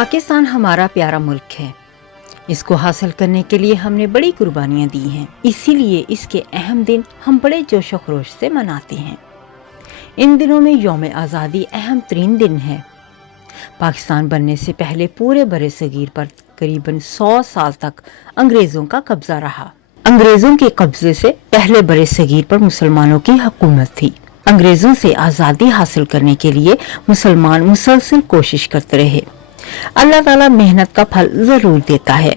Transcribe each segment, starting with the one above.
पाकिस्तान हमारा प्यारा मुल्क है। इसको हासिल करने के लिए हमने बड़ी कुर्बानियां दी हैं, इसीलिए इसके अहम दिन हम बड़े जोश और खरोश से मनाते हैं। इन दिनों में यौम आज़ादी अहम तरीन दिन है। पाकिस्तान बनने से पहले पूरे बरे सगीर पर करीबन 100 साल तक अंग्रेजों का कब्जा रहा। अंग्रेजों के कब्जे से पहले बरे सगीर पर मुसलमानों की हुकूमत थी। अंग्रेजों से आज़ादी हासिल करने के लिए मुसलमान मुसलसल कोशिश करते रहे। अल्लाह ताला मेहनत का फल जरूर देता है।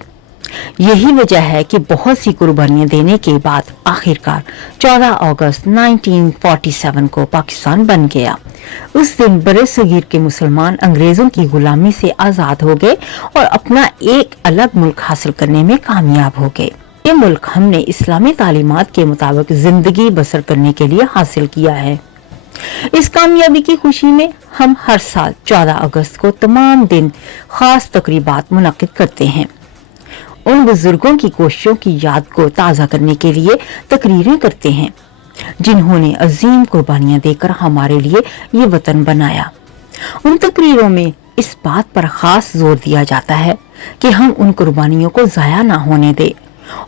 यही वजह है कि बहुत सी कुर्बानियां देने के बाद आखिरकार 14 अगस्त 1947 को पाकिस्तान बन गया। उस दिन बरे सगीर के मुसलमान अंग्रेजों की गुलामी से आजाद हो गए और अपना एक अलग मुल्क हासिल करने में कामयाब हो गए। ये मुल्क हमने इस्लामी तालीमात के मुताबिक जिंदगी बसर करने के लिए हासिल किया है। इस कामयाबी की खुशी में हम हर साल 14 अगस्त को तमाम दिन खास तकरीबात मुनक्किद करते हैं। उन बुजुर्गों की कोशिशों की याद को ताज़ा करने के लिए तकरीरें करते हैं जिन्होंने अजीम कुर्बानियां देकर हमारे लिए ये वतन बनाया। उन तकरीरों में इस बात पर खास जोर दिया जाता है कि हम उन कुर्बानियों को जाया ना होने दें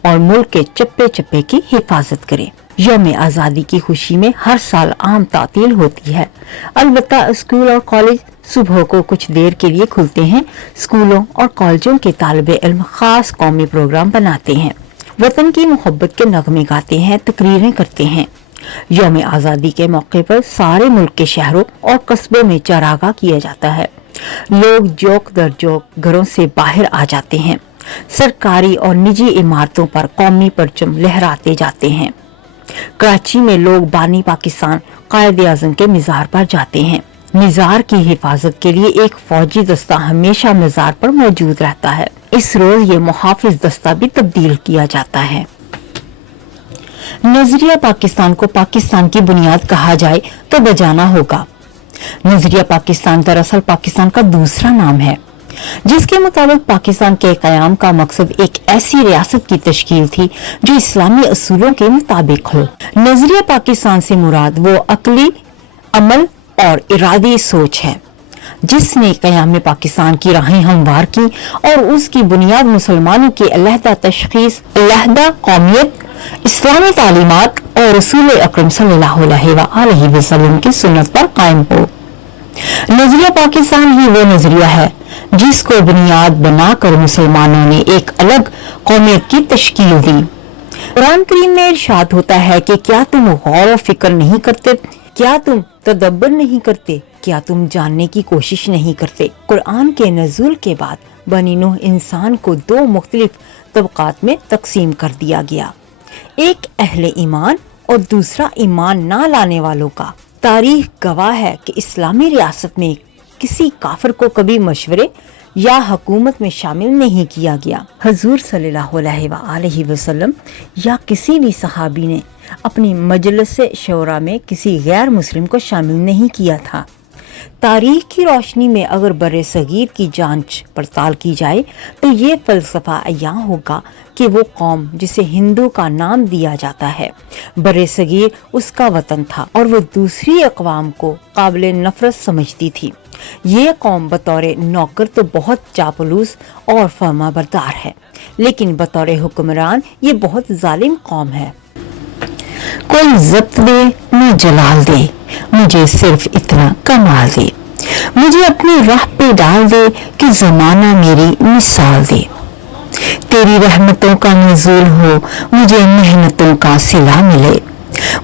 और मुल्क के चप्पे चप्पे की हिफाजत करें। यौम आज़ादी की खुशी में हर साल आम तातील होती है। अलबत्ता स्कूल और कॉलेज सुबह को कुछ देर के लिए खुलते हैं। स्कूलों और कॉलेजों के तालिबे इल्म खास कौमी प्रोग्राम बनाते हैं, वतन की मोहब्बत के नगमे गाते हैं, तकरीरें करते हैं। यौम आज़ादी के मौके पर सारे मुल्क के शहरों और कस्बों में चरागा किया जाता है। लोग जोक दर जोक घरों से बाहर आ जाते हैं। सरकारी और निजी इमारतों पर कौमी परचम लहराते जाते हैं। कराची में लोग बानी पाकिस्तान कायद आज़म के मज़ार पर जाते हैं। मज़ार की हिफाजत के लिए एक फौजी दस्ता हमेशा मज़ार पर मौजूद रहता है। इस रोज ये मुहाफिज दस्ता भी तब्दील किया जाता है। नजरिया पाकिस्तान को पाकिस्तान की बुनियाद कहा जाए तो बजाना होगा। नजरिया पाकिस्तान दरअसल पाकिस्तान का दूसरा नाम है, जिसके मुताबिक पाकिस्तान के क़याम का मकसद एक ऐसी रियासत की तश्कील थी जो इस्लामी असूलों के मुताबिक हो। नजरिया पाकिस्तान से मुराद वो अकली अमल और इरादी सोच है जिसने क़याम पाकिस्तान की राहें हमवार की और उसकी बुनियाद मुसलमानों की अलहदा तशखीस, अलहदा कौमियत, इस्लामी तालीमात और रसूल अकरम सल्लल्लाहु अलैहि वसल्लम की सुन्नत पर कायम हो। नजरिया पाकिस्तान ही वो नजरिया है जिसको बुनियाद बनाकर मुसलमानों ने एक अलग कौमियत की तश्कील दी। कुरान करीम में इरशाद होता है कि क्या तुम गौर और फिक्र नहीं करते, क्या तुम तदब्बर नहीं करते, क्या तुम जानने की कोशिश नहीं करते। कुरान के नज़ूल के बाद बनी नूह इंसान को दो मुख्तलिफ तबकात में तकसीम कर दिया गया, एक अहले ईमान और दूसरा ईमान ना लाने वालों का। तारीख गवाह है कि इस्लामी रियासत में किसी काफिर को कभी मशवरे या हुकूमत में शामिल नहीं किया गया। हुजूर सल्लल्लाहु अलैहि वसल्लम या किसी भी सहाबी ने अपनी मजलिस शौरा में किसी गैर मुस्लिम को शामिल नहीं किया था। तारीख की रोशनी में अगर बरे सगीर की जांच पड़ताल की जाए तो ये फलसफा अय्यां होगा कि वो कौम जिसे हिंदू का नाम दिया जाता है, बरे सगीर उसका वतन था और वो दूसरी अक़वाम को काबिल नफरत समझती थी। ये कौम बतौर नौकर तो बहुत चापलूस और फर्माबरदार है, लेकिन बतौर हुक्मरान ये बहुत जालिम कौम है। कोई ज़ब्त दे न जलाल दे, मुझे सिर्फ इतना कमाल दे, मुझे अपनी राह पे डाल दे कि ज़माना मेरी मिसाल दे। तेरी रहमतों का नुज़ूल हो, मुझे मेहनतों का सिला मिले,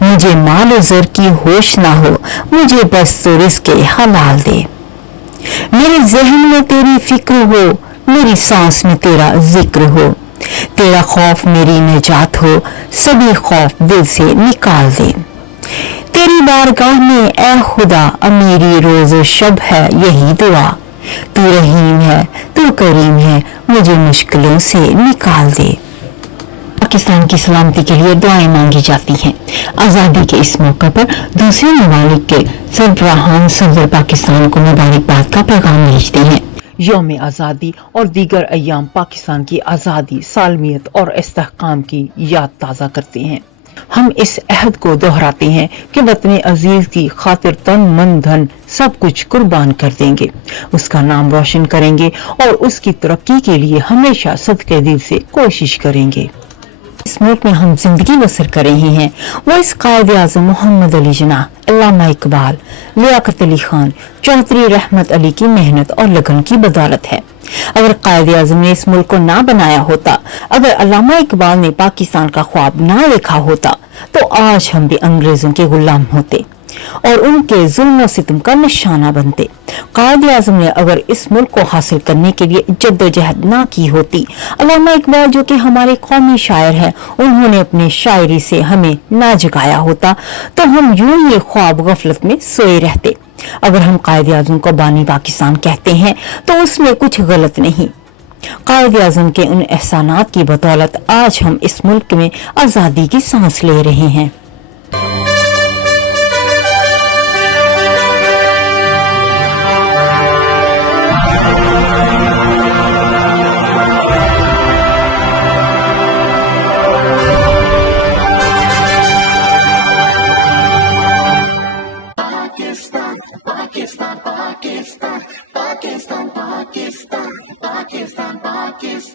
मुझे माल ज़र की होश ना हो, मुझे बस तो रिज़्क़े हलाल दे। मेरे ज़हन में तेरी फिक्र हो, मेरी सांस में तेरा जिक्र हो, तेरा खौफ मेरी निजात हो, सभी खौफ दिल से निकाल दे। तेरी बारगाह में ए खुदा मेरी रोज़ शब है यही दुआ, तू रहीम है, तू करीम है, मुझे मुश्किलों से निकाल दे। पाकिस्तान की सलामती के लिए दुआएं मांगी जाती हैं। आज़ादी के इस मौके पर दूसरे ममालिक के सरबराहान सदर पाकिस्तान को मुबारकबाद का पैगाम भेजते हैं। यौम आज़ादी और दीगर अय्याम पाकिस्तान की आज़ादी, सालमियत और इस्तेहकाम की याद ताज़ा करते हैं। हम इस अहद को दोहराते हैं कि वतन अजीज की खातिर तन मन धन सब कुछ कुर्बान कर देंगे, उसका नाम रोशन करेंगे और उसकी तरक्की के लिए हमेशा सदके दिल से कोशिश करेंगे। इस मुल्क में हम जिंदगी बसर कर रहे हैं वो इस कायद आज़म मोहम्मद अली जिन्नाह, अल्लामा इकबाल, लियाकत अली खान, चौधरी रहमत अली की मेहनत और लगन की बदौलत है। अगर कायद आज़म ने इस मुल्क को ना बनाया होता, अगर अल्लामा इकबाल ने पाकिस्तान का ख्वाब ना देखा होता, तो आज हम भी अंग्रेजों के गुलाम होते और उनके जुल्म सितम का निशाना बनते। कायद आज़म ने अगर इस मुल्क को हासिल करने के लिए जद्दोजहद ना की होती, अल्लामा इकबाल जो कि हमारे कौमी शायर हैं, उन्होंने अपनी शायरी से हमें ना जगाया होता, तो हम यूं ही ख्वाब गफलत में सोए रहते। अगर हम कायद आज़म को बानी पाकिस्तान कहते हैं तो उसमें कुछ गलत नहीं। कायद आज़म के उन एहसानात की बदौलत आज हम इस मुल्क में आजादी की सांस ले रहे हैं। Pakistan, Pakistan, Pakistan, Pakistan, Pakistan, Pakistan.